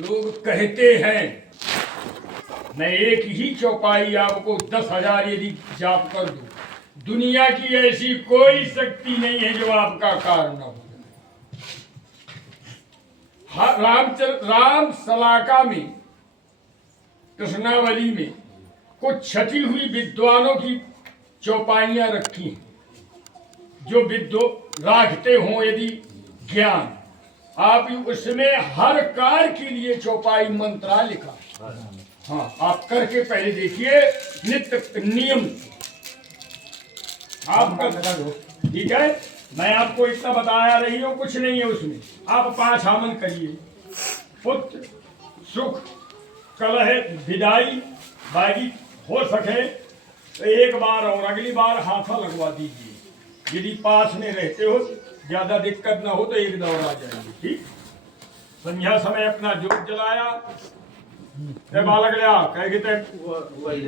लोग कहते हैं मैं एक ही चौपाई आपको 10,000 यदि जाप कर दूं, दुनिया की ऐसी कोई शक्ति नहीं है जो आपका कार्य न हो। राम सलाका में, कृष्णावली में कुछ छटी हुई विद्वानों की चौपाइयां रखी हैं, जो विद्व राखते हों यदि ज्ञान, आप उसमें हर कार्य के लिए चौपाई मंत्रा लिखा। हाँ, आप करके पहले देखिए, नित्य नियम आप कर, ठीक है। मैं आपको इतना बताया रही हूँ, कुछ नहीं है उसमें। आप 5 हवन करिए, पुत्र सुख कलह विदाई बागी, हो सके तो एक बार और अगली बार हाथा लगवा दीजिए। यदि पास में रहते हो, ज्यादा दिक्कत ना हो तो एक दौड़ आ जाएगी, ठीक। संध्या समय अपना जोत जलाया, ते बालक लिया कह ते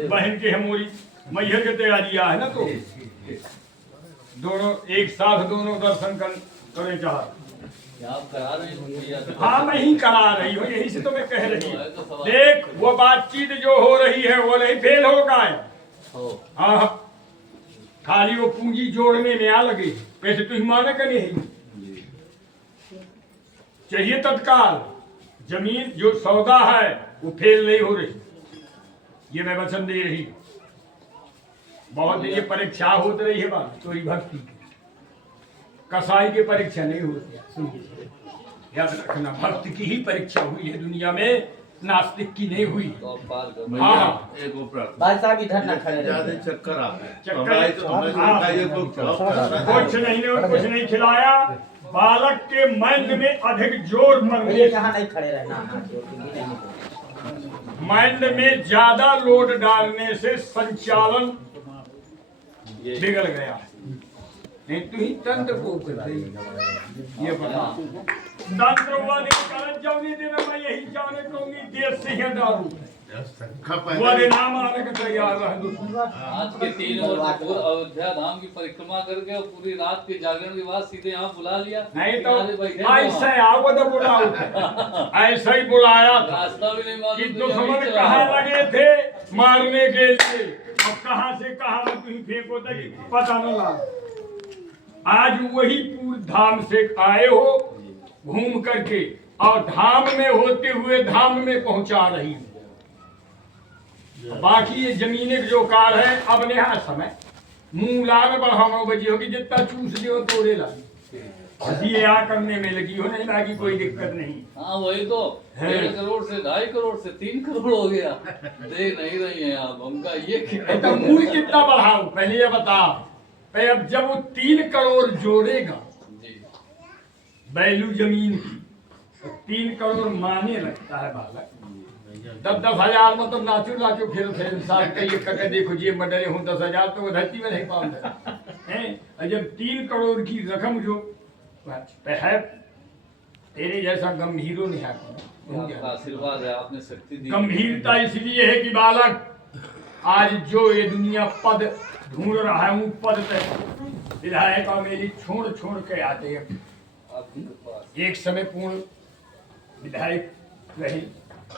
बहन के हमोरी मैहर के तैयारी है ना, तो दोनों एक साथ दोनों दर्शन करें चाह। आप करा रहे हैं? हाँ, मैं ही करा रही हूँ, यही से तो मैं कह रही हूँ। देख, वो बातचीत जो हो रही है वो नहीं फेल होगा। हाँ, खाली वो पूंजी जोड़ने में आ लगे, पैसे तो हिमाने का नहीं चाहिए तत्काल। जमीन जो सौदा है वो फेल नहीं हो रही, ये मैं वचन दे रही हूँ। बहुत ये परीक्षा होती रही है बात तोरी भक्ति की, कसाई की परीक्षा नहीं होती। सुनिए, याद रखना, भक्त की ही परीक्षा हुई है दुनिया में, नास्तिक की नहीं हुई। हाँ, भाई साहब इधर ना खड़े रहिए। चक्कर कुछ नहीं खिलाया, बालक के माइंड में अधिक जोर ये कहाँ नहीं खड़े रहना, माइंड में ज्यादा लोड डालने से संचालन बिगड़ गया। नहीं तो ही तंत्र को ये बता, तंत्र वाले कारण जाने देना, मैं यही जाने कहूंगी देश से ही दारू वाले नाम आने का तैयार रह। आज के 3 वर्ष अयोध्या धाम की परिक्रमा करके और पूरी रात के जागरण के बाद सीधे यहाँ बुला लिया। नहीं तो ऐसे आओ तो बुलाओ, ऐसा ही बुलाया था। रास्ता भी नहीं मालूम कि दुश्मन कहाँ लगे थे मारने के लिए, अब कहाँ से कहाँ में तुम फेंको तक पता न लगा। आज वही पूर्व धाम से आए हो घूम करके, और धाम में होते हुए धाम में पहुंचा रही हो। बाकी ये जमीने जो कार है, अब नेहा समय मूला में बढ़ाना बजी होगी, जितना चूस दियो तोड़े लगी, ये आ करने में लगी हो, नहीं लगी कोई दिक्कत नहीं। हाँ, वही तो 1.5 करोड़ से 2.5 करोड़ से 3 करोड़ हो गया। देख नहीं रही है आप हमका, ये तो मूल कितना बढ़ाओ पहले ये बता। अब जब वो 3 करोड़ जोड़ेगा वैल्यू जमीन की, तो 3 करोड़ माने लगता है बालक। 10-10 हजार मतलब नाचो नाचो फिर साथ कहिए करके देखो जी मडरे हूँ 10,000 तो वो धरती में नहीं पाऊंगा हैं। जब 3 करोड़ की रकम जो है, तेरे जैसा गंभीरों नहीं है। आशीर्वाद है, आपने शक्ति दी। गंभीरता इसलिए है कि बालक आज जो ये दुनिया पद ढूंढ रहा है, पद तक विधायक और मेरी छोड़ छोड़ के आते हैं। एक समय पूर्ण विधायक रहे,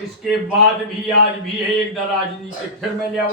इसके बाद भी आज भी है एक राजनीति, फिर मैं लिया